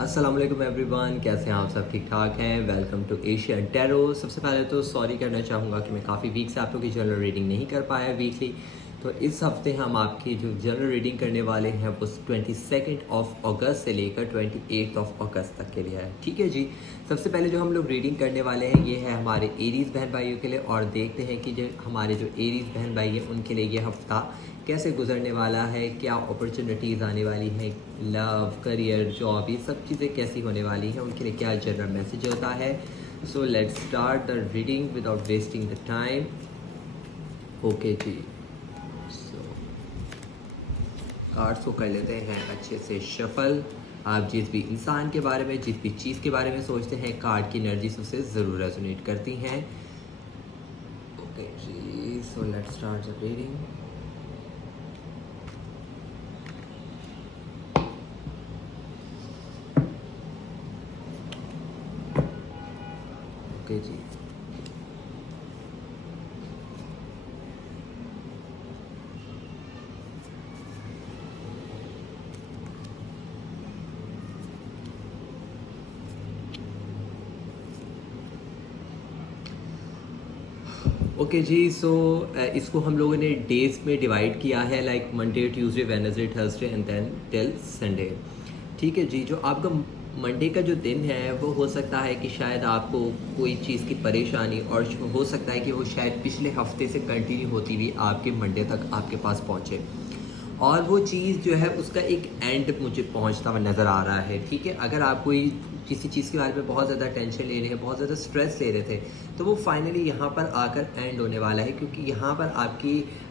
अस्सलाम वालेकुम एवरीवन, कैसे हैं आप सब? ठीक ठाक हैं। Welcome to Asian tarot. सबसे पहले तो सॉरी करना चाहूँगा कि मैं काफ़ी वीक से आप लोगों की जनरल रीडिंग नहीं कर पाया वीकली। तो इस हफ्ते हम आपकी जो जनरल रीडिंग करने वाले हैं वो 22 ऑफ अगस्त से लेकर 28 ऑफ अगस्त तक के लिए है। ठीक है जी। सबसे पहले जो हम लोग रीडिंग करने वाले हैं ये है हमारे एरीज़ बहन भाइयों के लिए, और देखते हैं कि जो हमारे जो एरीज़ बहन भाई हैं उनके लिए ये हफ़्ता कैसे गुजरने वाला है, क्या अपॉर्चुनिटीज़ आने वाली हैं, लव, करियर, जॉब, ये सब चीज़ें कैसी होने वाली हैं, उनके लिए क्या जनरल मैसेज होता है। So let's start the reading without wasting the time. Okay ji. सो कार्ड्स को कर लेते हैं अच्छे से शफल। आप जिस भी इंसान के बारे में, जिस भी चीज़ के बारे में सोचते हैं, कार्ड की एनर्जी उससे ज़रूर रेजोनेट करती हैं। Okay ji, so let's start the reading. Okay ji. Okay ji. So इसको हम लोगों ने डेज में डिवाइड किया है, like Monday, Tuesday, Wednesday, Thursday and then till Sunday. ठीक है जी। जो आपका मंडे का जो दिन है वो हो सकता है कि शायद आपको कोई चीज़ की परेशानी, और हो सकता है कि वो शायद पिछले हफ्ते से कंटिन्यू होती हुई आपके मंडे तक आपके पास पहुँचे, और वो चीज़ जो है उसका एक एंड मुझे पहुंचता हुआ नज़र आ रहा है। ठीक है। अगर आप कोई किसी चीज़ के बारे में बहुत ज़्यादा टेंशन ले रहे हैं, बहुत ज़्यादा स्ट्रेस ले रहे थे, तो वो फाइनली यहाँ पर आकर एंड होने वाला है, क्योंकि यहाँ पर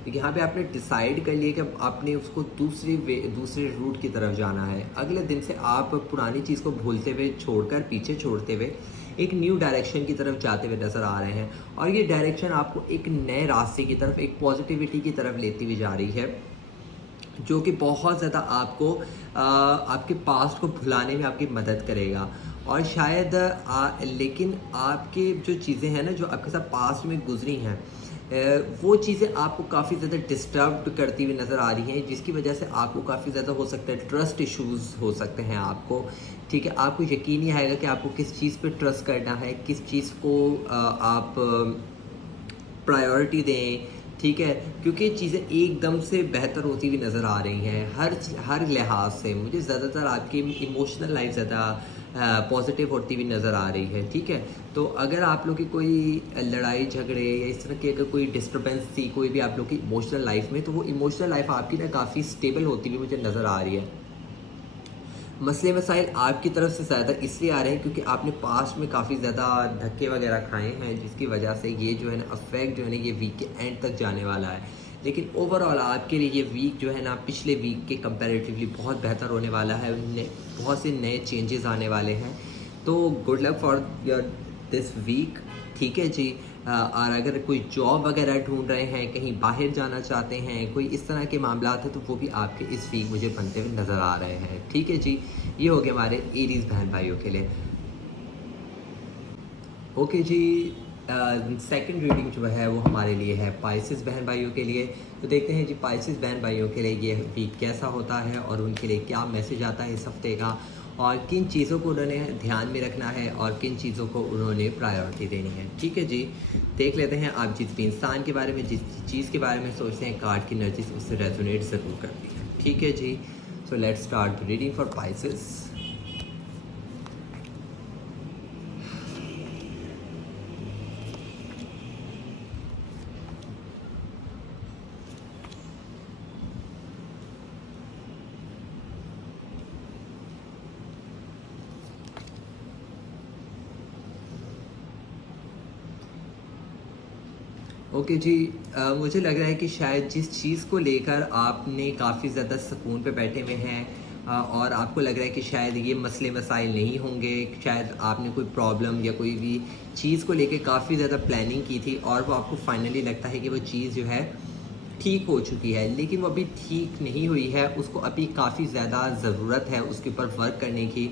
यहाँ पे आपने डिसाइड कर लिया कि आपने उसको दूसरे रूट की तरफ जाना है। अगले दिन से आप पुरानी चीज़ को भूलते हुए, छोड़कर, पीछे छोड़ते हुए एक न्यू डायरेक्शन की तरफ जाते हुए नज़र आ रहे हैं, और ये डायरेक्शन आपको एक नए रास्ते की तरफ, एक पॉजिटिविटी की तरफ लेती हुई जा रही है, जो कि बहुत ज़्यादा आपको आपके पास्ट को भुलाने में आपकी मदद करेगा। और शायद लेकिन आपके जो चीज़ें हैं ना, जो आपके साथ पास्ट में गुजरी हैं, वो चीज़ें आपको काफ़ी ज़्यादा डिस्टर्ब करती हुई नज़र आ रही हैं, जिसकी वजह से आपको काफ़ी ज़्यादा हो सकता है ट्रस्ट इश्यूज़ हो सकते हैं आपको। ठीक है। आपको यकीन नहीं आएगा कि आपको किस चीज़ पे ट्रस्ट करना है, किस चीज़ को आप प्रायोरिटी दें। ठीक है। क्योंकि चीज़ें एकदम से बेहतर होती हुई नज़र आ रही हैं हर लिहाज से। मुझे ज़्यादातर आपकी इमोशनल लाइफ ज़्यादा पॉजिटिव होती हुई नज़र आ रही है। ठीक है। तो अगर आप लोग की कोई लड़ाई झगड़े या इस तरह की अगर कोई डिस्टर्बेंस थी कोई भी आप लोग की इमोशनल लाइफ में, तो वो इमोशनल लाइफ आपकी ना काफ़ी स्टेबल होती हुई मुझे नज़र आ रही है। मसले मसाइल आपकी तरफ से ज़्यादा इसलिए आ रहे हैं क्योंकि आपने पास्ट में काफ़ी ज़्यादा धक्के वगैरह खाए हैं, जिसकी वजह से ये जो है ना अफेक्ट जो है ना ये वीक के एंड तक जाने वाला है। लेकिन ओवरऑल आपके लिए ये वीक जो है ना पिछले वीक के कंपैरेटिवली बहुत बेहतर होने वाला है। बहुत से नए चेंजेस आने वाले हैं। तो good luck for your this week. ठीक है जी। और अगर कोई जॉब वगैरह ढूंढ रहे हैं, कहीं बाहर जाना चाहते हैं, कोई इस तरह के मामला हैं, तो वो भी आपके इस वीक मुझे बनते हुए नज़र आ रहे हैं। ठीक है जी। ये हो गया हमारे एरीज बहन भाइयों के लिए। ओके जी। सेकंड रीडिंग जो है वो हमारे लिए है पाइसेस बहन भाइयों के लिए। तो देखते हैं जी पाइसेस बहन भाइयों के लिए ये वीक कैसा होता है, और उनके लिए क्या मैसेज आता है इस हफ्ते का, और किन चीज़ों को उन्होंने ध्यान में रखना है, और किन चीज़ों को उन्होंने प्रायोरिटी देनी है। ठीक है जी। देख लेते हैं आप जिस भी इंसान के बारे में, जिस चीज़ के बारे में सोचते हैं, कार्ड की एनर्जी उससे रेजोनेट ज़रूर करती है। ठीक है ji. So let's start reading for pieces. Okay ji. मुझे लग रहा है कि शायद जिस चीज़ को लेकर आपने काफ़ी ज़्यादा सुकून पे बैठे हुए हैं, और आपको लग रहा है कि शायद ये मसले मसाइल नहीं होंगे, शायद आपने कोई प्रॉब्लम या कोई भी चीज़ को लेकर काफ़ी ज़्यादा प्लानिंग की थी, और वो आपको फाइनली लगता है कि वो चीज़ जो है ठीक हो चुकी है, लेकिन वो अभी ठीक नहीं हुई है, उसको अभी काफ़ी ज़्यादा ज़रूरत है उसके ऊपर वर्क करने की।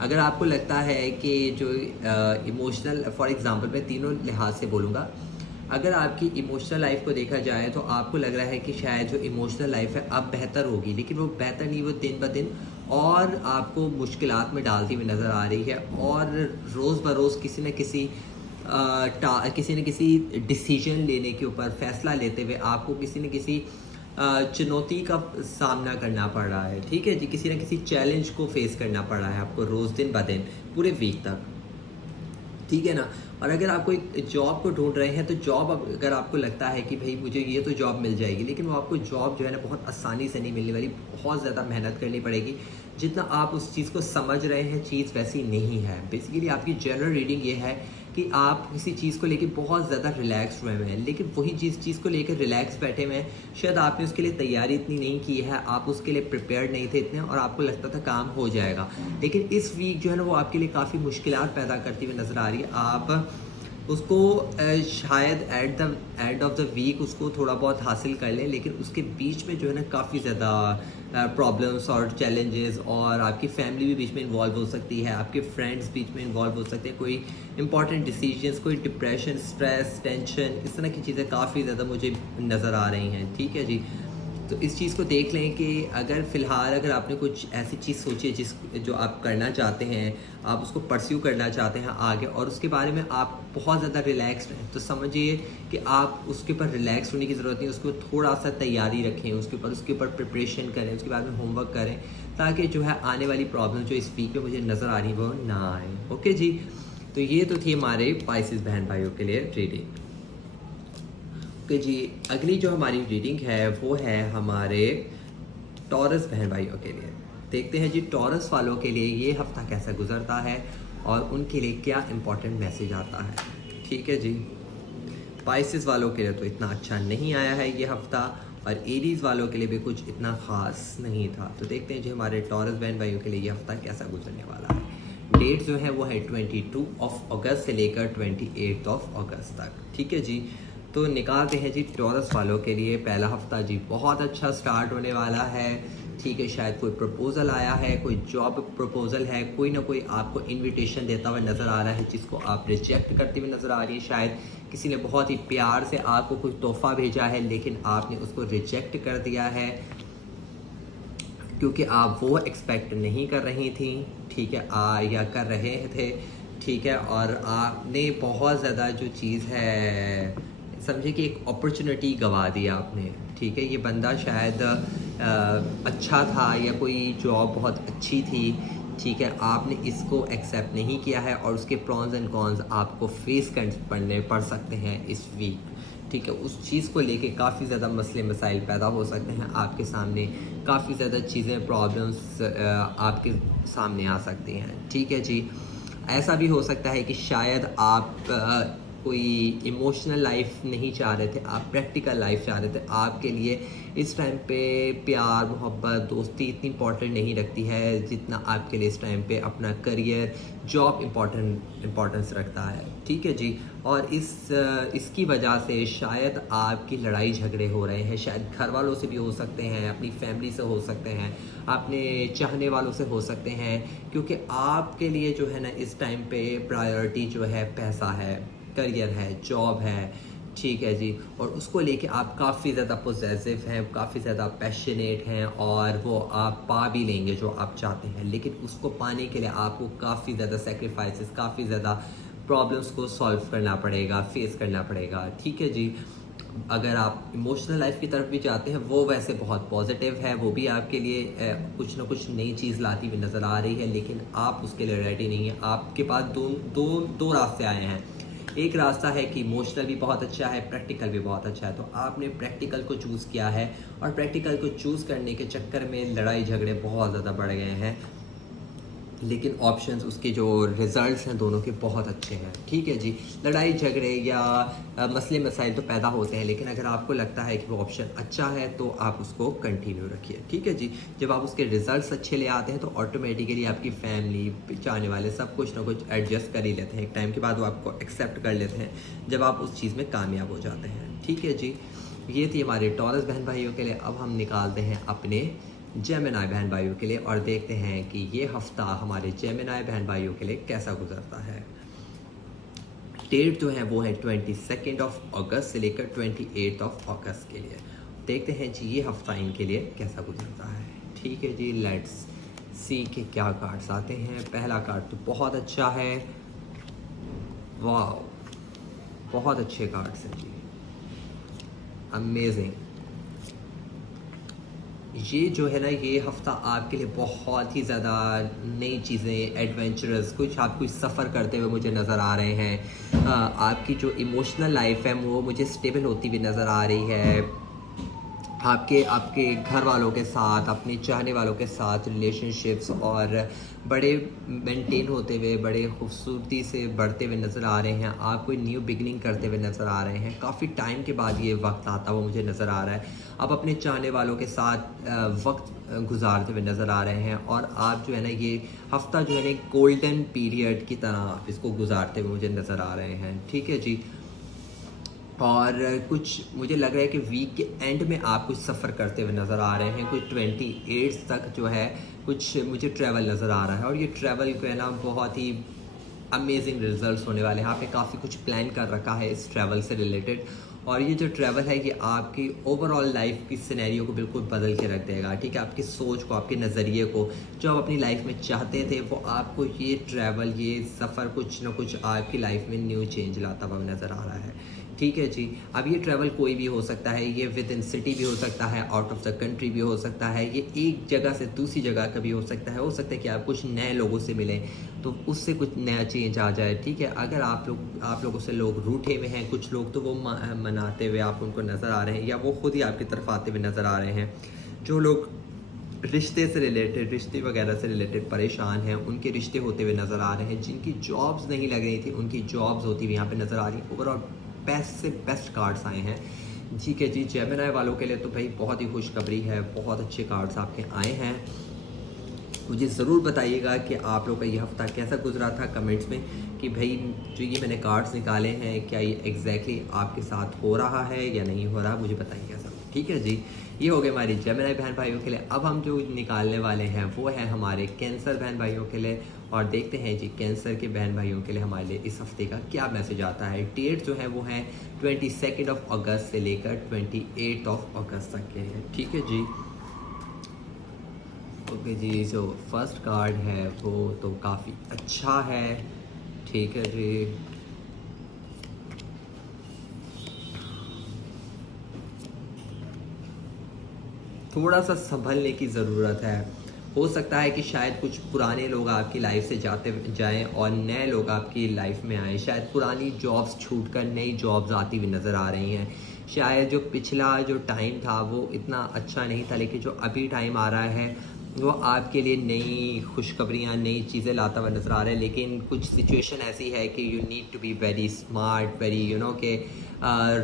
अगर आपको लगता है कि जो इमोशनल, फॉर एग्ज़ाम्पल मैं तीनों लिहाज से बोलूँगा, अगर आपकी इमोशनल लाइफ को देखा जाए तो आपको लग रहा है कि शायद जो इमोशनल लाइफ है अब बेहतर होगी, लेकिन वो बेहतर नहीं, वो दिन ब दिन और आपको मुश्किलात में डालती हुई नज़र आ रही है, और रोज़ बरोज़ किसी न किसी डिसीजन लेने के ऊपर, फैसला लेते हुए आपको किसी न किसी चुनौती का सामना करना पड़ रहा है। ठीक है जी, किसी न किसी चैलेंज को फेस करना पड़ रहा है आपको रोज़, दिन ब दिन, पूरे वीक तक। ठीक है ना। और अगर आप कोई जॉब को ढूंढ रहे हैं, तो जॉब अगर आपको लगता है कि भाई मुझे ये तो जॉब मिल जाएगी, लेकिन वो आपको जॉब जो है ना बहुत आसानी से नहीं मिलने वाली, बहुत ज़्यादा मेहनत करनी पड़ेगी। जितना आप उस चीज़ को समझ रहे हैं, चीज़ वैसी नहीं है। बेसिकली आपकी जनरल रीडिंग ये है कि आप किसी चीज़ को लेके बहुत ज़्यादा रिलैक्स हुए हैं, लेकिन वही चीज़ को लेकर रिलैक्स बैठे हुए हैं, शायद आपने उसके लिए तैयारी इतनी नहीं की है, आप उसके लिए प्रिपेयर्ड नहीं थे इतने, और आपको लगता था काम हो जाएगा। लेकिन इस वीक जो है ना वो आपके लिए काफ़ी मुश्किलात पैदा करती हुई नज़र आ रही है। आप उसको शायद at the end of the week उसको थोड़ा बहुत हासिल कर लें, लेकिन उसके बीच में जो है ना काफ़ी ज़्यादा प्रॉब्लम्स और चैलेंजेस, और आपकी फैमिली भी बीच में इन्वॉल्व हो सकती है, आपके फ्रेंड्स बीच में इन्वॉल्व हो सकते हैं, कोई इंपॉर्टेंट डिसीजंस, कोई डिप्रेशन, स्ट्रेस, टेंशन, इस तरह की चीज़ें काफ़ी ज़्यादा मुझे नज़र आ रही हैं। ठीक है जी। तो इस चीज़ को देख लें कि अगर आपने कुछ ऐसी चीज़ सोची है जो आप करना चाहते हैं, आप उसको परस्यू करना चाहते हैं आगे, और उसके बारे में आप बहुत ज़्यादा रिलैक्स्ड हैं, तो समझिए कि आप उसके ऊपर रिलैक्स होने की ज़रूरत नहीं, उसके ऊपर थोड़ा सा तैयारी रखें, उसके ऊपर प्रिपरेशन करें, उसके बाद में होमवर्क करें, ताकि जो है आने वाली प्रॉब्लम जो इस वीक में मुझे नज़र आ रही है वो ना आए। ओके जी। तो ये तो थी हमारे पाइसेस बहन भाइयों के लिए रीडिंग। ओके जी, अगली जो हमारी रीडिंग है वो है हमारे टॉरस बहन भाइयों के लिए। देखते हैं जी टॉरस वालों के लिए ये हफ्ता कैसा गुजरता है और उनके लिए क्या इम्पोर्टेंट मैसेज आता है। ठीक है जी। पाइसेस वालों के लिए तो इतना अच्छा नहीं आया है ये हफ्ता, और एरीज वालों के लिए भी कुछ इतना ख़ास नहीं था। तो देखते हैं जी हमारे टॉरस बहन भाइयों के लिए ये हफ्ता कैसा गुजरने वाला है। डेट जो है वो है 22 अगस्त से लेकर 28 अगस्त तक। ठीक है जी। तो निकालते हैं जी टॉरस वालों के लिए पहला हफ्ता जी बहुत अच्छा स्टार्ट होने वाला है। ठीक है, शायद कोई प्रपोज़ल आया है, कोई जॉब प्रपोज़ल है, कोई ना कोई आपको इनविटेशन देता हुआ नज़र आ रहा है जिसको आप रिजेक्ट करते हुए नज़र आ रही है। शायद किसी ने बहुत ही प्यार से आपको कोई तोहफ़ा भेजा है, लेकिन आपने उसको रिजेक्ट कर दिया है क्योंकि आप वो एक्सपेक्ट नहीं कर रही थी। ठीक है, या कर रहे थे। ठीक है, और आपने बहुत ज़्यादा जो चीज़ है, समझे कि एक अपॉर्चुनिटी गंवा दी आपने। ठीक है, ये बंदा शायद अच्छा था या कोई जॉब बहुत अच्छी थी। ठीक है, आपने इसको एक्सेप्ट नहीं किया है, और उसके प्रॉन्स एंड कॉन्स आपको फेस करने पड़ सकते हैं इस वीक। ठीक है, उस चीज़ को लेके काफ़ी ज़्यादा मसले मसाइल पैदा हो सकते हैं आपके सामने, काफ़ी ज़्यादा चीज़ें प्रॉब्लम्स आपके सामने आ सकती हैं। ठीक है जी। ऐसा भी हो सकता है कि शायद आप कोई इमोशनल लाइफ नहीं चाह रहे थे, आप प्रैक्टिकल लाइफ चाह रहे थे। आपके लिए इस टाइम पे प्यार, मोहब्बत, दोस्ती इतनी इम्पोर्टेंट नहीं रखती है जितना आपके लिए इस टाइम पे अपना करियर, जॉब इम्पोर्टेंस रखता है। ठीक है जी। और इसकी वजह से शायद आपकी लड़ाई झगड़े हो रहे हैं, शायद घर वालों से भी हो सकते हैं, अपनी फैमिली से हो सकते हैं, अपने चाहने वालों से हो सकते हैं, क्योंकि आपके लिए जो है ना इस टाइम पे प्रायोरिटी जो है पैसा है, करियर है, जॉब है। ठीक है जी। और उसको लेके आप काफ़ी ज़्यादा पोजेसिव हैं, काफ़ी ज़्यादा पैशनेट हैं, और वो आप पा भी लेंगे जो आप चाहते हैं, लेकिन उसको पाने के लिए आपको काफ़ी ज़्यादा सेक्रीफाइसेस, काफ़ी ज़्यादा प्रॉब्लम्स को सॉल्व करना पड़ेगा, फेस करना पड़ेगा। ठीक है जी। अगर आप इमोशनल लाइफ की तरफ भी जाते हैं, वो वैसे बहुत पॉजिटिव है, वो भी आपके लिए कुछ ना कुछ नई चीज़ लाती हुई नज़र आ रही है, लेकिन आप उसके लिए रेडी नहीं है। आपके पास दो रास्ते आए हैं। एक रास्ता है कि इमोशनल भी बहुत अच्छा है, प्रैक्टिकल भी बहुत अच्छा है, तो आपने प्रैक्टिकल को चूज़ किया है, और प्रैक्टिकल को चूज़ करने के चक्कर में लड़ाई झगड़े बहुत ज़्यादा बढ़ गए हैं, लेकिन ऑप्शंस, उसके जो रिज़ल्ट्स हैं दोनों के बहुत अच्छे हैं। ठीक है जी। लड़ाई झगड़े या मसले मसाइल तो पैदा होते हैं, लेकिन अगर आपको लगता है कि वो ऑप्शन अच्छा है तो आप उसको कंटिन्यू रखिए। ठीक है जी। जब आप उसके रिज़ल्ट्स अच्छे ले आते हैं तो ऑटोमेटिकली आपकी फैमिली, चाहने वाले सब कुछ ना कुछ एडजस्ट कर ही लेते हैं, एक टाइम के बाद वो आपको एक्सेप्ट कर लेते हैं जब आप उस चीज़ में कामयाब हो जाते हैं। ठीक है जी। ये थी हमारे टॉरस बहन भाइयों के लिए। अब हम निकालते हैं अपने जेमिनाई बहन भाइयों के लिए, और देखते हैं कि ये हफ्ता हमारे जेमिनाई बहन भाइयों के लिए कैसा गुजरता है। डेट जो है वो है 22 अगस्त से लेकर 28 अगस्त के लिए। देखते हैं जी ये हफ्ता इनके लिए कैसा गुजरता है। ठीक है जी, लेट्स सी के क्या कार्ड्स आते हैं। पहला कार्ड तो बहुत अच्छा है, वाह, बहुत अच्छे कार्ड्स हैं जी, अमेजिंग। ये जो है ना, ये हफ़्ता आपके लिए बहुत ही ज़्यादा नई चीज़ें, एडवेंचरस, कुछ आप कुछ सफ़र करते हुए मुझे नज़र आ रहे हैं। आपकी जो इमोशनल लाइफ है वो मुझे स्टेबल होती हुई नज़र आ रही है। आपके आपके घर वालों के साथ, अपने चाहने वालों के साथ रिलेशनशिप्स और बड़े मेंटेन होते हुए, बड़े खूबसूरती से बढ़ते हुए नज़र आ रहे हैं। आप कोई न्यू बिगनिंग करते हुए नज़र आ रहे हैं। काफ़ी टाइम के बाद ये वक्त आता हुआ मुझे नज़र आ रहा है। आप अपने चाहने वालों के साथ वक्त गुजारते हुए नज़र आ रहे हैं और आप जो है ना, ये हफ़्ता जो है ना, एक गोल्डन पीरियड की तरह आप इसको गुजारते हुए मुझे नज़र आ रहे हैं। ठीक है जी। और कुछ मुझे लग रहा है कि वीक के एंड में आप कुछ सफ़र करते हुए नज़र आ रहे हैं। कुछ 28 तक जो है कुछ मुझे ट्रैवल नज़र आ रहा है और ये ट्रैवल जो है ना, बहुत ही अमेजिंग रिजल्ट्स होने वाले हैं। आपने काफ़ी कुछ प्लान कर रखा है इस ट्रैवल से रिलेटेड और ये जो ट्रैवल है ये आपकी ओवरऑल लाइफ की सिनेरियो को बिल्कुल बदल के रख देगा। ठीक है, आपकी सोच को, आपके नज़रिए को, जो आप अपनी लाइफ में चाहते थे वो आपको ये ट्रैवल, ये सफ़र कुछ ना कुछ आपकी लाइफ में न्यू चेंज लाता हुआ नज़र आ रहा है। ठीक है जी। अब ये ट्रैवल कोई भी हो सकता है, ये विद इन सिटी भी हो सकता है, आउट ऑफ द कंट्री भी हो सकता है, ये एक जगह से दूसरी जगह का भी हो सकता है। हो सकता है कि आप कुछ नए लोगों से मिलें तो उससे कुछ नया चेंज आ जाए। ठीक है, अगर आप लोगों से लोग रूठे हुए हैं, कुछ लोग तो वो मनाते हुए आप उनको नज़र आ रहे हैं या वो खुद ही आपकी तरफ आते हुए नज़र आ रहे हैं। जो लोग रिश्ते वगैरह से रिलेटेड परेशान हैं, उनके रिश्ते होते हुए नज़र आ रहे हैं। जिनकी जॉब्स नहीं लग रही थी उनकी जॉब्स होती हुई यहाँ पे नज़र आ रही हैं। ओवरऑल बेस्ट से बेस्ट कार्ड्स आए हैं। ठीक है जी। जेमिनी वालों के लिए तो भाई बहुत ही खुशखबरी है, बहुत अच्छे कार्ड्स आपके आए हैं। मुझे ज़रूर बताइएगा कि आप लोग का ये हफ़्ता कैसा गुजरा था कमेंट्स में, कि भाई जो ये मैंने कार्ड्स निकाले हैं क्या ये एग्जैक्टली आपके साथ हो रहा है या नहीं हो रहा, मुझे बताइएगा ज़रूर। ठीक है जी। ये हो गए हमारी जेमिनी बहन भाइयों के लिए। अब हम जो निकालने वाले हैं वो है हमारे कैंसर बहन भाइयों के लिए और देखते हैं जी कैंसर के बहन भाइयों के लिए हमारे लिए इस हफ्ते का क्या मैसेज आता है। डेट जो है वो है 22 अगस्त से लेकर 28 अगस्त तक के हैं। ठीक है जी। ओके जी। जो फर्स्ट कार्ड है वो तो काफ़ी अच्छा है। ठीक है जी। थोड़ा सा संभलने की ज़रूरत है। हो सकता है कि शायद कुछ पुराने लोग आपकी लाइफ से जाते जाएं और नए लोग आपकी लाइफ में आएँ। शायद पुरानी जॉब्स छूटकर नई जॉब्स आती हुई नज़र आ रही हैं। शायद जो पिछला जो टाइम था वो इतना अच्छा नहीं था, लेकिन जो अभी टाइम आ रहा है वो आपके लिए नई खुशखबरियाँ, नई चीज़ें लाता हुआ नज़र आ रहा है। लेकिन कुछ सिचुएशन ऐसी है कि you need to be very smart, very के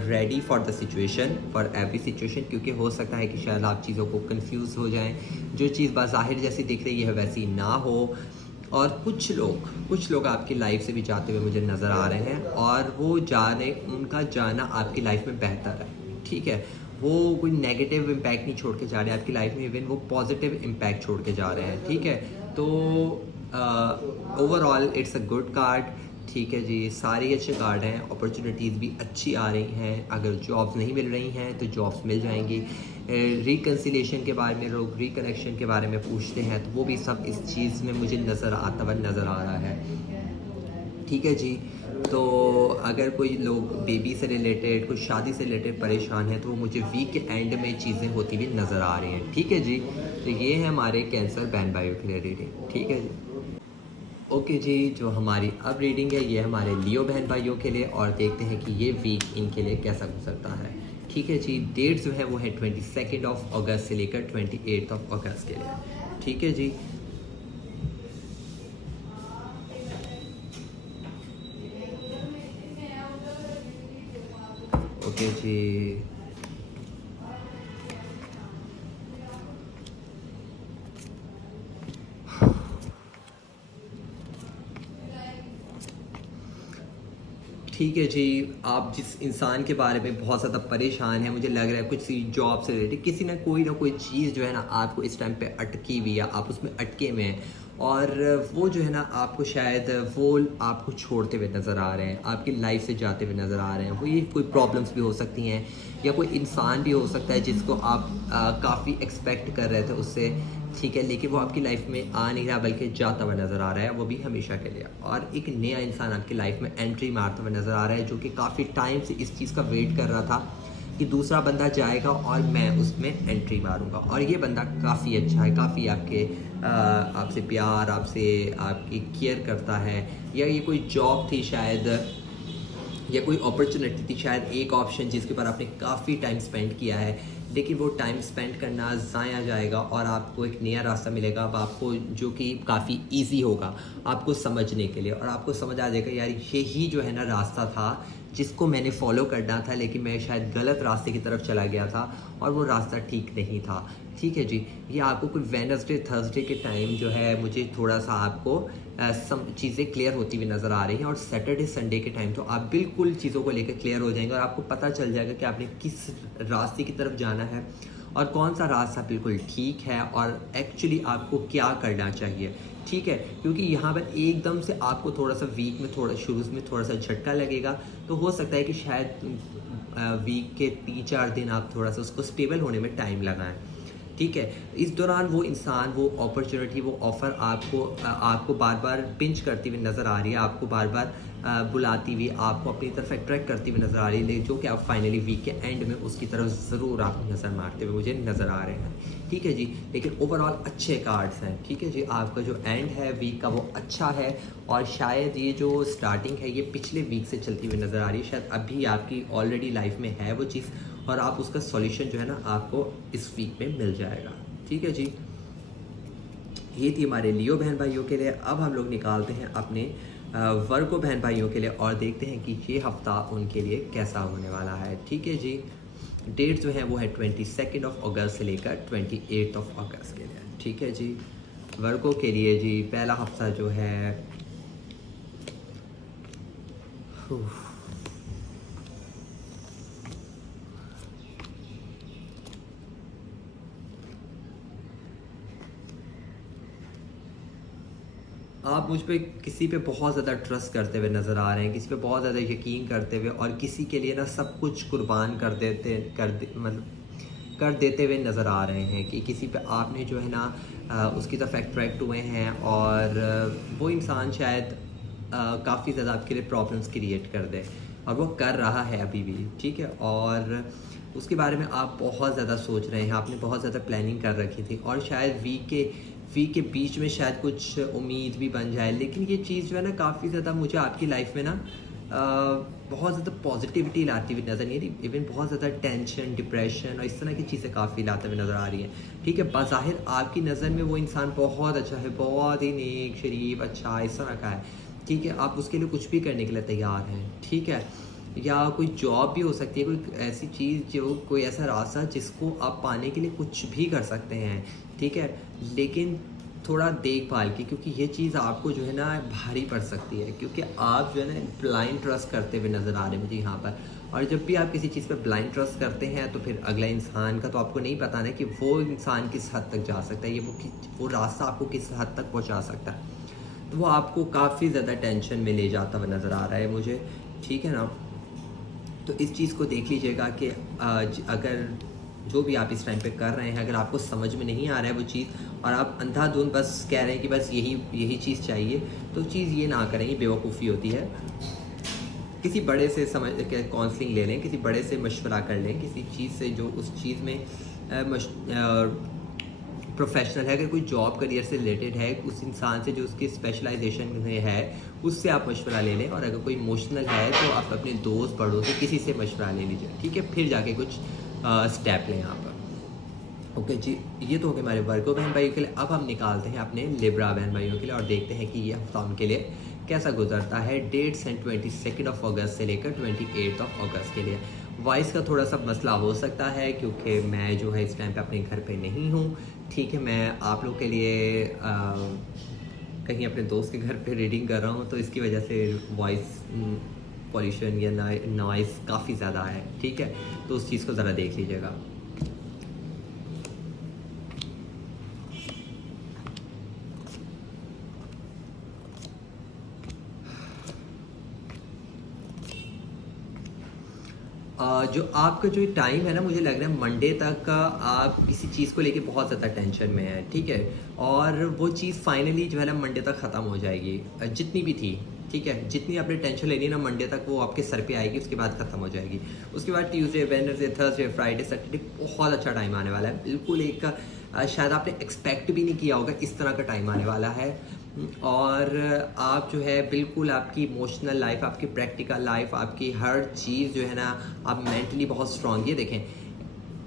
ready for the situation, for every situation, क्योंकि हो सकता है कि शायद आप चीज़ों को कंफ्यूज हो जाएं। जो चीज़ बाज़ाहिर जैसी दिख रही है वैसी ना हो। और कुछ लोग आपकी लाइफ से भी जाते हुए मुझे नज़र आ रहे हैं और वो उनका जाना आपकी लाइफ में बेहतर है। ठीक है, वो कोई नेगेटिव इम्पैक्ट नहीं छोड़ के जा रहे हैं आपकी लाइफ में, इवन वो पॉजिटिव इम्पैक्ट छोड़ के जा रहे हैं। ठीक है, तो overall it's a good card. ठीक है जी, सारे अच्छे कार्ड हैं। अपॉर्चुनिटीज़ भी अच्छी आ रही हैं। अगर जॉब्स नहीं मिल रही हैं तो जॉब्स मिल जाएंगी। रिकन्सिलेशन के बारे में, लोग रिकनेक्शन के बारे में पूछते हैं तो वो भी सब इस चीज़ में मुझे नज़र आता हुआ नज़र आ रहा है। ठीक है जी। तो अगर कोई लोग बेबी से रिलेटेड, कुछ शादी से रिलेटेड परेशान हैं तो वो मुझे वीक के एंड में चीज़ें होती हुई नज़र आ रही हैं। ठीक है जी। तो ये है हमारे कैंसर बहन भाइयों के लिए रीडिंग। ठीक है जी। ओके जी, जो हमारी अब रीडिंग है ये हमारे लियो बहन भाइयों के लिए और देखते हैं कि ये वीक इनके लिए कैसा गुजरता है। ठीक है जी। डेट जो है वो है 22 अगस्त से लेकर 28 अगस्त के लिए। ठीक है जी। ओके जी। ठीक है जी। आप जिस इंसान के बारे में बहुत ज़्यादा परेशान हैं, मुझे लग रहा है कुछ सी जॉब से रिलेटेड किसी ना कोई चीज़ जो है ना आपको इस टाइम पे अटकी हुई है, आप उसमें अटके हुए हैं और वो जो है ना आपको शायद वो आपको छोड़ते हुए नज़र आ रहे हैं, आपकी लाइफ से जाते हुए नज़र आ रहे हैं। वो ये कोई प्रॉब्लम्स भी हो सकती हैं या कोई इंसान भी हो सकता है जिसको आप काफ़ी एक्सपेक्ट कर रहे थे उससे ठीक है, लेकिन वो आपकी लाइफ में आ नहीं रहा बल्कि जाता हुआ नज़र आ रहा है, वो भी हमेशा के लिए। और एक नया इंसान आपकी लाइफ में एंट्री मारता हुआ नज़र आ रहा है, जो कि काफ़ी टाइम से इस चीज़ का वेट कर रहा था कि दूसरा बंदा जाएगा और मैं उसमें एंट्री मारूंगा। और ये बंदा काफ़ी अच्छा है, काफ़ी आपसे प्यार, आपसे आपकी केयर करता है, या ये कोई जॉब थी शायद, या कोई अपॉर्चुनिटी थी शायद, एक ऑप्शन जिसके ऊपर आपने काफ़ी टाइम स्पेंड किया है, लेकिन वो टाइम स्पेंड करना ज़ाया जाएगा और आपको एक नया रास्ता मिलेगा अब आपको, जो कि काफ़ी इजी होगा आपको समझने के लिए। और आपको समझ आ जाएगा यार यही जो है ना रास्ता था जिसको मैंने फॉलो करना था, लेकिन मैं शायद गलत रास्ते की तरफ चला गया था और वो रास्ता ठीक नहीं था। ठीक है जी, ये आपको कोई वेडनेसडे थर्सडे के टाइम जो है मुझे थोड़ा सा आपको सम चीज़ें क्लियर होती हुई नज़र आ रही हैं, और सैटरडे संडे के टाइम तो आप बिल्कुल चीज़ों को लेकर क्लियर हो जाएंगे और आपको पता चल जाएगा कि आपने किस रास्ते की तरफ जाना है और कौन सा रास्ता बिल्कुल ठीक है और एक्चुअली आपको क्या करना चाहिए। ठीक है, क्योंकि यहाँ पर एकदम से आपको थोड़ा सा वीक में थोड़ा शुरू में थोड़ा सा झटका लगेगा, तो हो सकता है कि शायद वीक के 3-4 दिन आप थोड़ा सा उसको स्टेबल होने में टाइम लगाएं। ठीक है, इस दौरान वो इंसान, वो अपॉर्चुनिटी, वो ऑफ़र आपको बार बार पिंच करती हुई नज़र आ रही है, आपको बार बार बुलाती हुई, आपको अपनी तरफ अट्रैक्ट करती हुई नज़र आ रही है, जो कि आप फाइनली वीक के एंड में उसकी तरफ ज़रूर आप नज़र मारते हुए मुझे नज़र आ रहे हैं। ठीक है जी, लेकिन ओवरऑल अच्छे कार्ड्स हैं। ठीक है जी, आपका जो एंड है वीक का वो अच्छा है, और शायद ये जो स्टार्टिंग है ये पिछले वीक से चलती हुई नज़र आ रही है, शायद अभी आपकी ऑलरेडी लाइफ में है वो चीज़, और आप उसका सॉल्यूशन जो है ना आपको इस वीक में मिल जाएगा। ठीक है जी, ये थी हमारे लियो बहन भाइयों के लिए। अब हम लोग निकालते हैं अपने वर्गो बहन भाइयों के लिए और देखते हैं कि ये हफ्ता उनके लिए कैसा होने वाला है। ठीक है जी, डेट जो है वो है 22 अगस्त से लेकर 28 अगस्त के लिए। ठीक है जी, वर्गो के लिए जी पहला हफ्ता जो है, आप मुझ पे किसी पे बहुत ज़्यादा ट्रस्ट करते हुए नज़र आ रहे हैं, किसी पे बहुत ज़्यादा यकीन करते हुए, और किसी के लिए ना सब कुछ कुर्बान कर देते हुए नज़र आ रहे हैं, कि किसी पे आपने जो है ना उसकी तरफ अट्रैक्ट हुए हैं, और वो इंसान शायद काफ़ी ज़्यादा आपके लिए प्रॉब्लम्स क्रिएट कर दे, और वो कर रहा है अभी भी। ठीक है, और उसके बारे में आप बहुत ज़्यादा सोच रहे हैं, आपने बहुत ज़्यादा प्लानिंग कर रखी थी, और शायद वीक के बीच में शायद कुछ उम्मीद भी बन जाए, लेकिन ये चीज़ जो है ना काफ़ी ज़्यादा मुझे आपकी लाइफ में ना बहुत ज़्यादा पॉजिटिविटी लाती हुई नज़र नहीं आ रही, इवन बहुत ज़्यादा टेंशन, डिप्रेशन और इस तरह की चीज़ें काफ़ी लाते हुए नज़र आ रही हैं। ठीक है, बाज़ाहिर आपकी नज़र में वो इंसान बहुत अच्छा है, बहुत ही नेक, शरीफ, अच्छा इस तरह का है। ठीक है, आप उसके लिए कुछ भी करने के लिए तैयार हैं। ठीक है, या कोई जॉब भी हो सकती है, कोई ऐसी चीज़, जो कोई ऐसा रास्ता जिसको आप पाने के लिए कुछ भी कर सकते हैं। ठीक है, लेकिन थोड़ा देखभाल की, क्योंकि ये चीज़ आपको जो है ना भारी पड़ सकती है, क्योंकि आप जो है ना ब्लाइंड ट्रस्ट करते हुए नज़र आ रहे हैं मुझे यहाँ पर। और जब भी आप किसी चीज़ पर ब्लाइंड ट्रस्ट करते हैं, तो फिर अगला इंसान का तो आपको नहीं पता ना कि वो इंसान किस हद तक जा सकता है, ये वो रास्ता आपको किस हद तक पहुँचा सकता है, तो वो आपको काफ़ी ज़्यादा टेंशन में ले जाता हुआ नज़र आ रहा है मुझे। ठीक है ना, तो इस चीज़ को देख लीजिएगा कि अगर जो भी आप इस टाइम पे कर रहे हैं, अगर आपको समझ में नहीं आ रहा है वो चीज़, और आप अंधाधुंध बस कह रहे हैं कि बस यही चीज़ चाहिए, तो चीज़ ये ना करें, ये बेवकूफ़ी होती है। किसी बड़े से समझ के काउंसलिंग ले लें, किसी बड़े से मशवरा कर लें, किसी चीज़ से जो उस चीज़ में प्रोफेशनल है, अगर कोई जॉब करियर से रिलेटेड है, उस इंसान से जो उसकी स्पेशलाइजेशन में है उससे आप मशवरा ले लें, और अगर कोई इमोशनल है तो आप अपने दोस्त बड़ों से किसी से मशवरा ले लीजिए। ठीक है, फिर जाके कुछ स्टेप लें यहाँ पर। ओके जी, ये तो हो गए हमारे वर्गो बहन भाइयों के लिए। अब हम निकालते हैं अपने लिब्रा बहन भाइयों के लिए और देखते हैं कि ये हफ्ता उनके लिए कैसा गुजरता है। डेट्स हैं 22 अगस्त से लेकर 28 अगस्त के लिए। वॉइस का थोड़ा सा मसला हो सकता है, क्योंकि मैं जो है इस टाइम पे अपने घर पे नहीं हूँ। ठीक है, मैं आप लोग के लिए कहीं अपने दोस्त के घर पे रीडिंग कर रहा हूँ, तो इसकी वजह से वॉइस पॉल्यूशन या नॉइस काफ़ी ज़्यादा है। ठीक है, तो उस चीज़ को ज़रा देख लीजिएगा। जो आपका जो टाइम है ना, मुझे लग रहा है मंडे तक का आप किसी चीज़ को लेके बहुत ज़्यादा टेंशन में है, ठीक है। और वो चीज़ फाइनली जो है ना मंडे तक ख़त्म हो जाएगी, जितनी भी थी, ठीक है। जितनी आपने टेंशन लेनी है ना मंडे तक, वो आपके सर पे आएगी, उसके बाद ख़त्म हो जाएगी। उसके बाद Tuesday, Wednesday, Thursday, Friday, Saturday बहुत अच्छा टाइम आने वाला है। बिल्कुल एक शायद आपने एक्सपेक्ट भी नहीं किया होगा इस तरह का टाइम आने वाला है। और आप जो है बिल्कुल आपकी इमोशनल लाइफ, आपकी प्रैक्टिकल लाइफ, आपकी हर चीज़ जो है ना, आप मेंटली बहुत स्ट्रांग। ये देखें,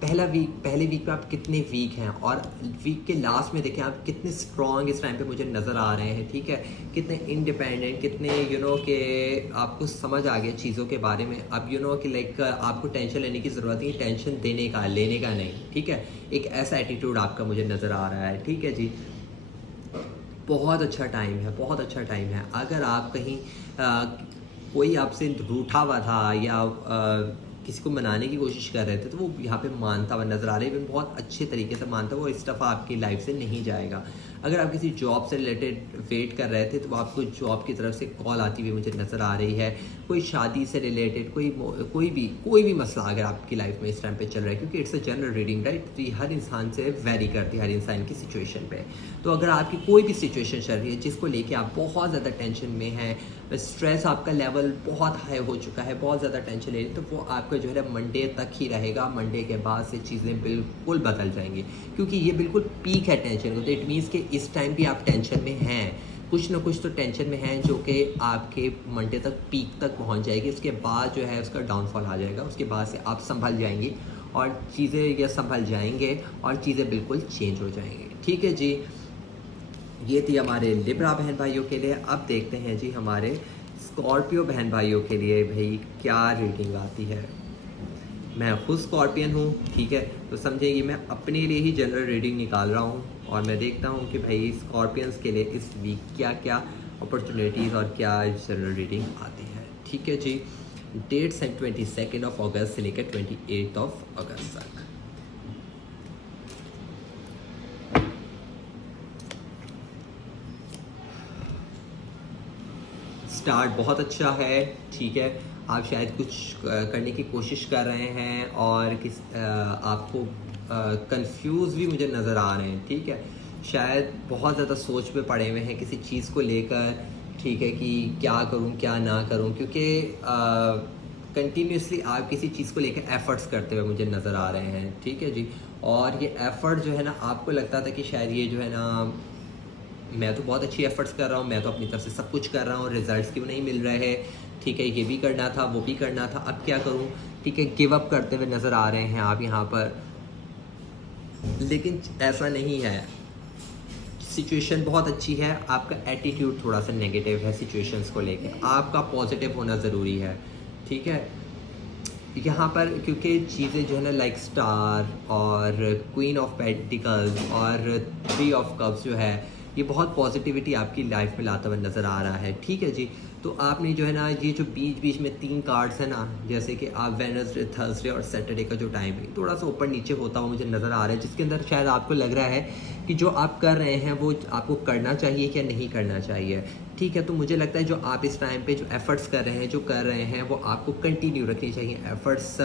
पहले वीक पे आप कितने वीक हैं, और वीक के लास्ट में देखें आप कितने स्ट्रांग इस टाइम पे मुझे नज़र आ रहे हैं, ठीक है। कितने इंडिपेंडेंट, कितने कि आपको समझ आ गया चीज़ों के बारे में। अब कि लाइक आपको टेंशन लेने की ज़रूरत नहीं, टेंशन देने का, लेने का नहीं, ठीक है। एक ऐसा एटीट्यूड आपका मुझे नज़र आ रहा है, ठीक है जी। बहुत अच्छा टाइम है, बहुत अच्छा टाइम है। अगर आप कहीं कोई आपसे रूठा हुआ था या किसी को मनाने की कोशिश कर रहे थे, तो वो यहाँ पे मानता हुआ नज़र आ रहा है। इवन बहुत अच्छे तरीके से मानता हुआ, इस दफ़ा आपकी लाइफ से नहीं जाएगा। अगर आप किसी जॉब से रिलेटेड वेट कर रहे थे, तो आपको जॉब की तरफ से कॉल आती हुई मुझे नज़र आ रही है। कोई शादी से रिलेटेड कोई भी मसला अगर आपकी लाइफ में इस टाइम पे चल रहा है, क्योंकि it's a general reading, right. तो ये हर इंसान से वेरी करती है, हर इंसान की सिचुएशन पे। तो अगर आपकी कोई भी सिचुएशन चल रही है जिसको लेके आप बहुत ज़्यादा टेंशन में हैं, स्ट्रेस आपका लेवल बहुत हाई हो चुका है, बहुत ज़्यादा टेंशन ले रही है, तो वो आपका जो है मंडे तक ही रहेगा। मंडे के बाद से चीज़ें बिल्कुल बदल जाएंगी, क्योंकि ये बिल्कुल पीक है टेंशन को। तो इट मीन्स कि इस टाइम भी आप टेंशन में हैं, कुछ ना कुछ तो टेंशन में हैं, जो कि आपके मंडे तक पीक तक पहुंच जाएगी। उसके बाद जो है उसका डाउनफॉल आ जाएगा। उसके बाद से आप संभल जाएंगी, और चीज़ें या संभल जाएंगे, और चीज़ें बिल्कुल चेंज हो जाएंगी, ठीक है जी। ये थी हमारे लिब्रा बहन भाइयों के लिए। अब देखते हैं जी हमारे स्कॉर्पियो बहन भाइयों के लिए भाई क्या रीडिंग आती है। मैं खुद स्कॉर्पियन हूँ, ठीक है, तो समझे ये मैं अपने लिए ही जनरल रीडिंग निकाल रहा हूँ, और मैं देखता हूँ कि भाई स्कॉर्पियंस के लिए इस वीक क्या क्या अपॉर्चुनिटीज़ और क्या जनरल रीडिंग आती है, ठीक है जी। डेट्स हैं 22 अगस्त से लेकर 28 अगस्त तक। स्टार्ट बहुत अच्छा है, ठीक है। आप शायद कुछ करने की कोशिश कर रहे हैं, और आपको कंफ्यूज भी मुझे नज़र आ रहे हैं, ठीक है। शायद बहुत ज़्यादा सोच में पड़े हुए हैं किसी चीज़ को लेकर, ठीक है, कि क्या करूं क्या ना करूं, क्योंकि कंटिन्यूसली आप किसी चीज़ को लेकर एफ़र्ट्स करते हुए मुझे नज़र आ रहे हैं, ठीक है जी। और ये एफ़र्ट जो है ना, आपको लगता था कि शायद ये जो है ना, मैं तो बहुत अच्छी एफर्ट्स कर रहा हूँ, मैं तो अपनी तरफ से सब कुछ कर रहा हूँ, रिजल्ट्स क्यों नहीं मिल रहे हैं, ठीक है। ये भी करना था, वो भी करना था, अब क्या करूँ, ठीक है। गिव अप करते हुए नज़र आ रहे हैं आप यहाँ पर, लेकिन ऐसा नहीं है। सिचुएशन बहुत अच्छी है, आपका एटीट्यूड थोड़ा सा नेगेटिव है सिचुएशंस को लेके, आपका पॉजिटिव होना ज़रूरी है, ठीक है। यहाँ पर क्योंकि चीज़ें जो है ना, लाइक स्टार और क्वीन ऑफ पेंटिकल्स और 3 ऑफ कप्स जो है, ये बहुत पॉजिटिविटी आपकी लाइफ में लाता हुआ नज़र आ रहा है, ठीक है जी। तो आपने जो है ना, ये जो बीच बीच में 3 कार्ड्स हैं ना, जैसे कि आप वेडनेसडे, थर्सडे और सैटरडे का जो टाइम है, थोड़ा सा ऊपर नीचे होता हुआ मुझे नज़र आ रहा है, जिसके अंदर शायद आपको लग रहा है कि जो आप कर रहे हैं वो आपको करना चाहिए या नहीं करना चाहिए, ठीक है। तो मुझे लगता है जो आप इस टाइम पे जो एफ़र्ट्स कर रहे हैं, जो कर रहे हैं, वो आपको कंटिन्यू रखनी चाहिए एफ़र्ट्स।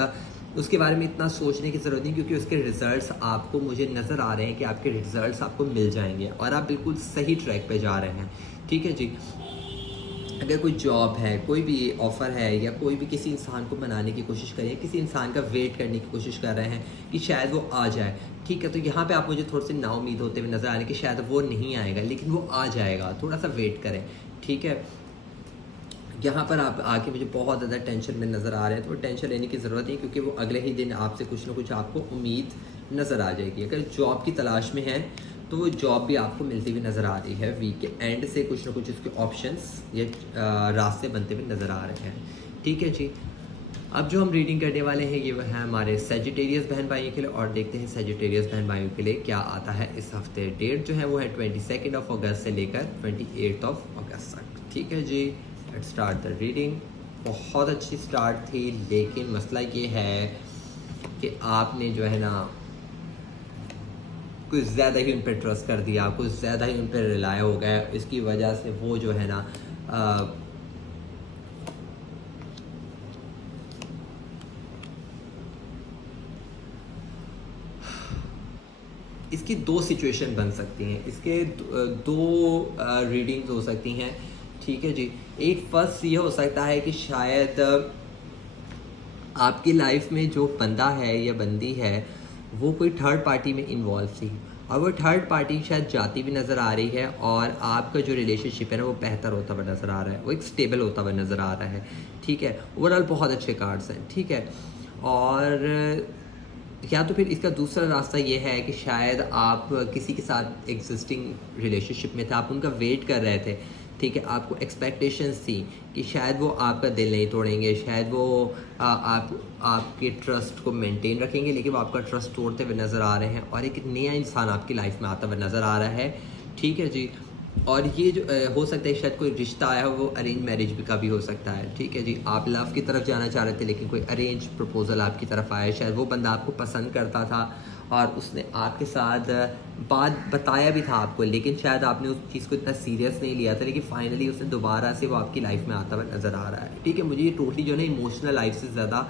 उसके बारे में इतना सोचने की ज़रूरत नहीं, क्योंकि उसके रिज़ल्ट्स आपको मुझे नज़र आ रहे हैं कि आपके रिज़ल्ट्स आपको मिल जाएंगे, और आप बिल्कुल सही ट्रैक पे जा रहे हैं, ठीक है जी। अगर कोई जॉब है, कोई भी ऑफ़र है, या कोई भी किसी इंसान को मनाने की कोशिश कर रहे हैं, किसी इंसान का वेट करने की कोशिश कर रहे हैं कि शायद वो आ जाए, ठीक है, तो यहाँ पे आप मुझे थोड़े से नाउम्मीद होते हुए नज़र आ रहे हैं कि शायद वो नहीं आएगा, लेकिन वो आ जाएगा, थोड़ा सा वेट करें, ठीक है। यहाँ पर आप आके मुझे बहुत ज़्यादा टेंशन में नज़र आ रहे हैं, तो टेंशन लेने की ज़रूरत नहीं, क्योंकि वो अगले ही दिन आपसे कुछ ना कुछ आपको उम्मीद नज़र आ जाएगी। अगर जॉब की तलाश में है, तो वो जॉब भी आपको मिलती हुई नज़र आ रही है। वीक के एंड से कुछ ना कुछ उसके ऑप्शंस या रास्ते बनते हुए नज़र आ रहे हैं, ठीक है जी। अब जो हम रीडिंग करने वाले हैं, ये है हमारे सेजिटेरियस बहन भाइयों के लिए, और देखते हैं सेजिटेरियस बहन भाइयों के लिए क्या आता है इस हफ्ते। डेट जो है वो है 22 अगस्त से लेकर 28 अगस्त तक, ठीक है ji. Let's start the reading. बहुत अच्छी स्टार्ट थी, लेकिन मसला ये है कि आपने जो है ना, कुछ ज़्यादा ही उन पर ट्रस्ट कर दिया, कुछ ज़्यादा ही उन पर रिलाय हो गया। इसकी वजह से वो जो है ना, इसकी दो सिचुएशन बन सकती हैं, इसके दो रीडिंग्स हो सकती हैं, ठीक है जी। एक फर्स्ट ये हो सकता है कि शायद आपकी लाइफ में जो बंदा है या बंदी है वो कोई थर्ड पार्टी में इन्वॉल्व थी, और वो थर्ड पार्टी शायद जाती भी नज़र आ रही है, और आपका जो रिलेशनशिप है ना वो बेहतर होता हुआ नज़र आ रहा है, वो एक स्टेबल होता हुआ नज़र आ रहा है, ठीक है। ओवरऑल बहुत अच्छे कार्ड्स हैं, ठीक है। और या तो फिर इसका दूसरा रास्ता ये है कि शायद आप किसी के साथ एग्जिस्टिंग रिलेशनशिप में थे, आप उनका वेट कर रहे थे, ठीक है। आपको एक्सपेक्टेशंस थी कि शायद वो आपका दिल नहीं तोड़ेंगे, शायद वो आपके ट्रस्ट को मेंटेन रखेंगे, लेकिन वो आपका ट्रस्ट तोड़ते हुए नज़र आ रहे हैं, और एक नया इंसान आपकी लाइफ में आता हुआ नज़र आ रहा है, ठीक है जी। और ये जो हो सकता है शायद कोई रिश्ता आया हो वो अरेंज मैरिज भी का भी हो सकता है, ठीक है जी। आप लव की तरफ जाना चाह रहे थे लेकिन कोई अरेंज प्रपोजल आपकी तरफ आया, शायद वो बंदा आपको पसंद करता था और उसने आपके साथ बात बताया भी था आपको, लेकिन शायद आपने उस चीज़ को इतना सीरियस नहीं लिया था, लेकिन फाइनली उसने दोबारा से वो आपकी लाइफ में आता हुआ नज़र आ रहा है, ठीक है। मुझे ये टोटली जो है ना इमोशनल लाइफ से ज़्यादा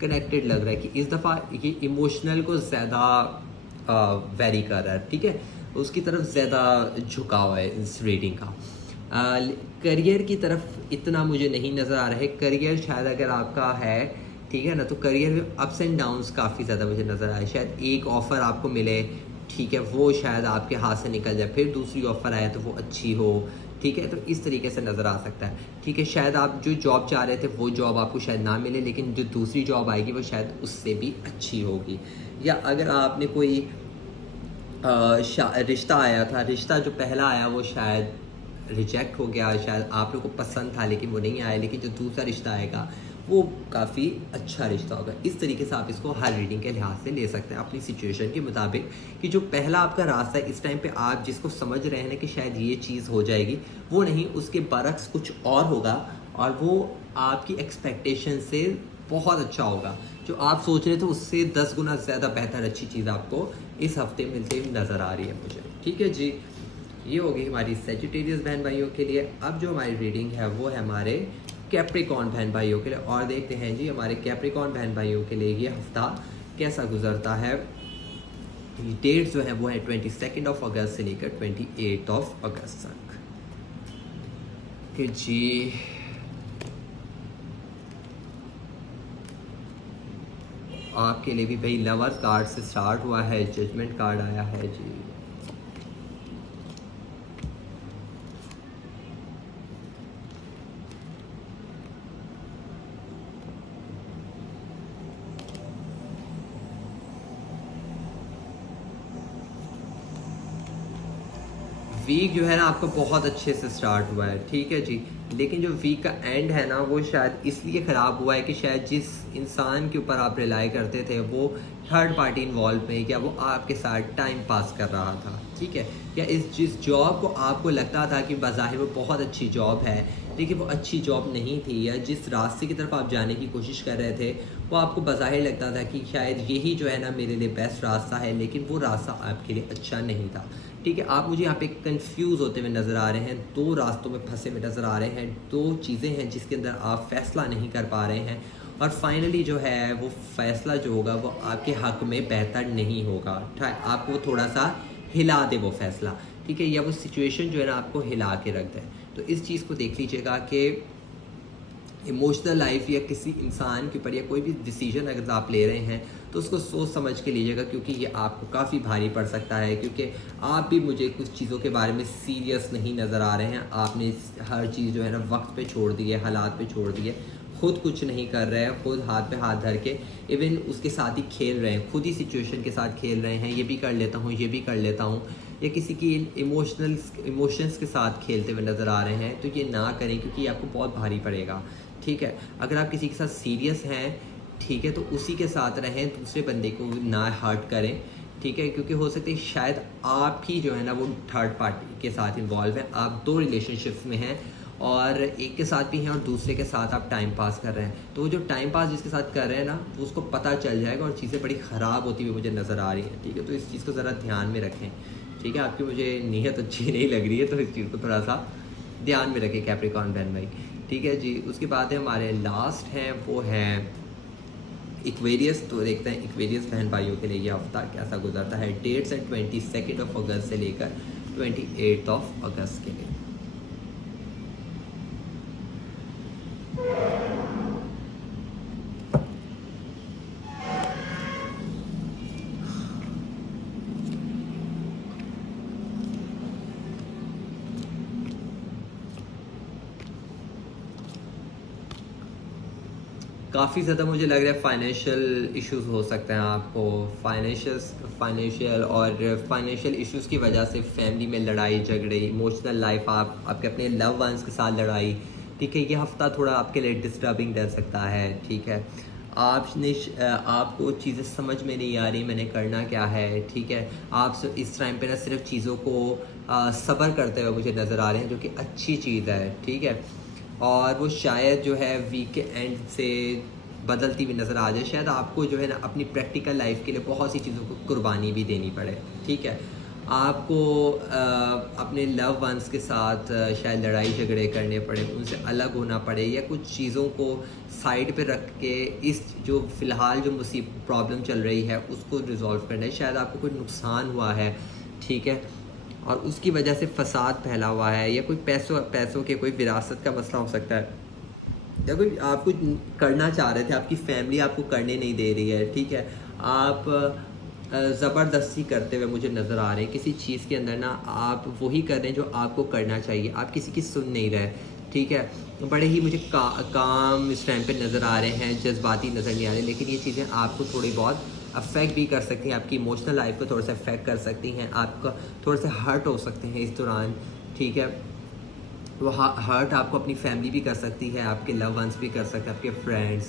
कनेक्टेड लग रहा है कि इस दफ़ा ये इमोशनल को ज़्यादा वेरी कर रहा है, ठीक है, उसकी तरफ ज़्यादा झुकाव है इस रीडिंग का। करियर की तरफ इतना मुझे नहीं नज़र आ रहा है, करियर शायद अगर आपका है, ठीक है ना, तो करियर में अप्स एंड डाउन्स काफ़ी ज़्यादा मुझे नज़र आए, शायद एक ऑफ़र आपको मिले, ठीक है, वो शायद आपके हाथ से निकल जाए, फिर दूसरी ऑफ़र आए तो वो अच्छी हो, ठीक है, तो इस तरीके से नज़र आ सकता है, ठीक है। शायद आप जो जॉब चाह रहे थे वो जॉब आपको शायद ना मिले, लेकिन जो दूसरी जॉब आएगी वो शायद उससे भी अच्छी होगी। या अगर आपने कोई रिश्ता आया था, रिश्ता जो पहला आया वो शायद रिजेक्ट हो गया, शायद आप लोग को पसंद था लेकिन वो नहीं आया, लेकिन जो दूसरा रिश्ता आएगा वो काफ़ी अच्छा रिश्ता होगा। इस तरीके से आप इसको हर रीडिंग के लिहाज से ले सकते हैं अपनी सिचुएशन के मुताबिक, कि जो पहला आपका रास्ता है इस टाइम पे आप जिसको समझ रहे हैं ना कि शायद ये चीज़ हो जाएगी, वो नहीं, उसके बरक्स कुछ और होगा, और वो आपकी एक्सपेक्टेशन से बहुत अच्छा होगा। जो आप सोच रहे थे उससे 10 गुना ज़्यादा बेहतर अच्छी चीज़ आपको इस हफ्ते मिलते हुए नज़र आ रही है मुझे, ठीक है जी। ये हो गई हमारी सैजिटेरियस बहन भाइयों के लिए। अब जो हमारी रीडिंग है वो है हमारे कैप्रिकॉर्न बहन भाइयों के लिए, और देखते हैं जी हमारे कैप्रिकॉर्न बहन भाइयों के लिए ये हफ्ता कैसा गुजरता है। डेट्स जो है वो है 22 अगस्त से लेकर 28 अगस्त तक, कि जी आपके लिए भी भाई लवर्स कार्ड से स्टार्ट हुआ है, जजमेंट कार्ड आया है जी। वीक जो है ना आपका बहुत अच्छे से स्टार्ट हुआ है, ठीक है जी, लेकिन जो वीक का एंड है ना वो शायद इसलिए ख़राब हुआ है कि शायद जिस इंसान के ऊपर आप रिलाई करते थे वो थर्ड पार्टी इन्वॉल्व में, या वो आपके साथ टाइम पास कर रहा था, ठीक है, या जिस जॉब को आपको लगता था कि बाज़ाहिर वो बहुत अच्छी जॉब है लेकिन वो अच्छी जॉब नहीं थी, या जिस रास्ते की तरफ आप जाने की कोशिश कर रहे थे वो आपको बाज़ाहिर लगता था कि शायद यही जो है ना मेरे लिए बेस्ट रास्ता है, लेकिन वो रास्ता आपके लिए अच्छा नहीं था, ठीक है। आप मुझे यहाँ पे कंफ्यूज होते हुए नज़र आ रहे हैं, दो रास्तों में फंसे हुए नज़र आ रहे हैं, दो चीज़ें हैं जिसके अंदर आप फैसला नहीं कर पा रहे हैं, और फाइनली जो है वो फैसला जो होगा वो आपके हक़ में बेहतर नहीं होगा, आपको वो थोड़ा सा हिला दे वो फैसला, ठीक है, या वो सिचुएशन जो है ना आपको हिला के रख दे। तो इस चीज़ को देख लीजिएगा कि इमोशनल लाइफ या किसी इंसान के ऊपर या कोई भी डिसीजन अगर आप ले रहे हैं तो उसको सोच समझ के लीजिएगा, क्योंकि ये आपको काफ़ी भारी पड़ सकता है, क्योंकि आप भी मुझे कुछ चीज़ों के बारे में सीरियस नहीं नज़र आ रहे हैं। आपने हर चीज़ जो है ना वक्त पे छोड़ दी है, हालात पे छोड़ दी है, खुद कुछ नहीं कर रहे हैं, खुद हाथ पे हाथ धर के इवन उसके साथ ही खेल रहे हैं, खुद ही सिचुएशन के साथ खेल रहे हैं, ये भी कर लेता हूँ, ये भी कर लेता हूँ, या किसी की इमोशंस के साथ खेलते हुए नज़र आ रहे हैं। तो ये ना करें क्योंकि ये आपको बहुत भारी पड़ेगा, ठीक है। अगर आप किसी के साथ सीरियस हैं, ठीक है, तो उसी के साथ रहें, दूसरे बंदे को ना हर्ट करें, ठीक है, क्योंकि हो सकता है शायद आप ही जो है ना वो थर्ड पार्टी के साथ इन्वॉल्व हैं, आप दो रिलेशनशिप्स में हैं और एक के साथ भी हैं और दूसरे के साथ आप टाइम पास कर रहे हैं, तो वो जो टाइम पास जिसके साथ कर रहे हैं ना वो उसको पता चल जाएगा और चीज़ें बड़ी ख़राब होती हुई मुझे नज़र आ रही हैं, ठीक है। तो इस चीज़ को ज़रा ध्यान में रखें, ठीक है। आपकी मुझे नीयत अच्छी नहीं लग रही है, तो इस चीज़ को थोड़ा सा ध्यान में रखें कैप्रिकॉर्न बहन भाई, ठीक है जी। उसके बाद है हमारे लास्ट हैं वो है इक्वेरियस, तो देखते हैं इक्वेरियस बहन भाइयों के लिए ये हफ्ता कैसा गुजरता है। डेट्स है 22 अगस्त से लेकर 28 अगस्त के लिए। काफ़ी ज़्यादा मुझे लग रहा है फाइनेंशियल इश्यूज हो सकते हैं आपको, फाइनेंशियल इश्यूज की वजह से फैमिली में लड़ाई झगड़े, इमोशनल लाइफ, आपके अपने लव वंस के साथ लड़ाई। ठीक है, ये हफ्ता थोड़ा आपके लिए डिस्टर्बिंग रह सकता है। ठीक है, आपको चीज़ें समझ में नहीं आ रही मैंने करना क्या है। ठीक है, आप इस टाइम पे ना सिर्फ चीज़ों को सब्र करते हुए मुझे नज़र आ रहे हैं, जो कि अच्छी चीज़ है। ठीक है, और वो शायद जो है वीक एंड से बदलती हुई नज़र आ जाए। शायद आपको जो है ना अपनी प्रैक्टिकल लाइफ के लिए बहुत सी चीज़ों को कुर्बानी भी देनी पड़े। ठीक है, आपको अपने लव वंस के साथ शायद लड़ाई झगड़े करने पड़े, उनसे अलग होना पड़े, या कुछ चीज़ों को साइड पे रख के इस जो फ़िलहाल जो प्रॉब्लम चल रही है उसको रिज़ॉल्व करना है। शायद आपको कोई नुकसान हुआ है। ठीक है, और उसकी वजह से फसाद फैला हुआ है, या कोई पैसों के कोई विरासत का मसला हो सकता है, या कोई आप कुछ करना चाह रहे थे, आपकी फैमिली आपको करने नहीं दे रही है। ठीक है, आप ज़बरदस्ती करते हुए मुझे नज़र आ रहे हैं किसी चीज़ के अंदर ना, आप वही कर रहे हैं जो आपको करना चाहिए, आप किसी की सुन नहीं रहे। ठीक है, बड़े ही मुझे काम इस टाइम पे नज़र आ रहे हैं, जज्बाती नज़र नहीं आ रहे, लेकिन ये चीज़ें आपको थोड़ी बहुत अफेक्ट भी कर सकती हैं, आपकी इमोशनल लाइफ को थोड़ा सा अफेक्ट कर सकती हैं, आपका थोड़ा सा हर्ट हो सकते हैं इस दौरान। ठीक है, वो हर्ट आपको अपनी फैमिली भी कर सकती है, आपके लव वंस भी कर सकते हैं, आपके फ्रेंड्स,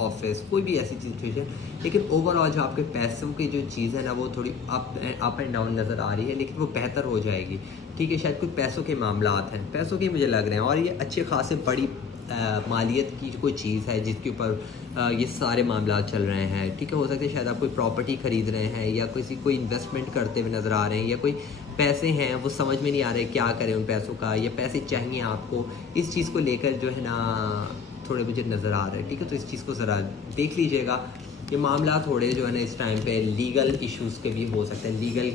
ऑफिस, कोई भी ऐसी सिचुएशन। लेकिन ओवरऑल जो आपके पैसों की जो चीज़ है ना, वो थोड़ी अप एंड डाउन नज़र आ रही है, लेकिन वो बेहतर हो जाएगी। ठीक है, शायद कुछ पैसों के मामलात हैं, पैसों के मुझे लग रहे हैं, और ये अच्छे खासे बड़ी मालियत की कोई चीज़ है जिसके ऊपर ये सारे मामला चल रहे हैं। ठीक है, हो सकता है शायद आप कोई प्रॉपर्टी ख़रीद रहे हैं, या कोई इन्वेस्टमेंट करते हुए नज़र आ रहे हैं, या कोई पैसे हैं वो समझ में नहीं आ रहे क्या करें उन पैसों का, या पैसे चाहिए आपको, इस चीज़ को लेकर जो है ना थोड़े मुझे नज़र आ रहे हैं। ठीक है, तो इस चीज़ को ज़रा देख लीजिएगा। ये मामला थोड़े जो है ना इस टाइम पे लीगल इश्यूज़ के भी हो सकते हैं, लीगल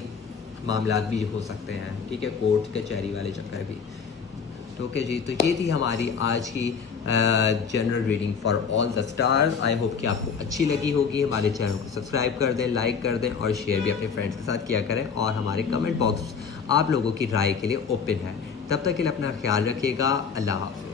मामला भी हो सकते हैं। ठीक है, कोर्ट कचहरी वाले चक्कर भी। ओके जी, तो ये थी हमारी आज की general reading for all the stars. I hope कि आपको अच्छी लगी होगी। हमारे चैनल को सब्सक्राइब कर दें, लाइक कर दें, और शेयर भी अपने फ्रेंड्स के साथ किया करें। और हमारे कमेंट बॉक्स आप लोगों की राय के लिए ओपन है। तब तक के लिए अपना ख्याल रखिएगा। अल्लाह हाफ़िज़।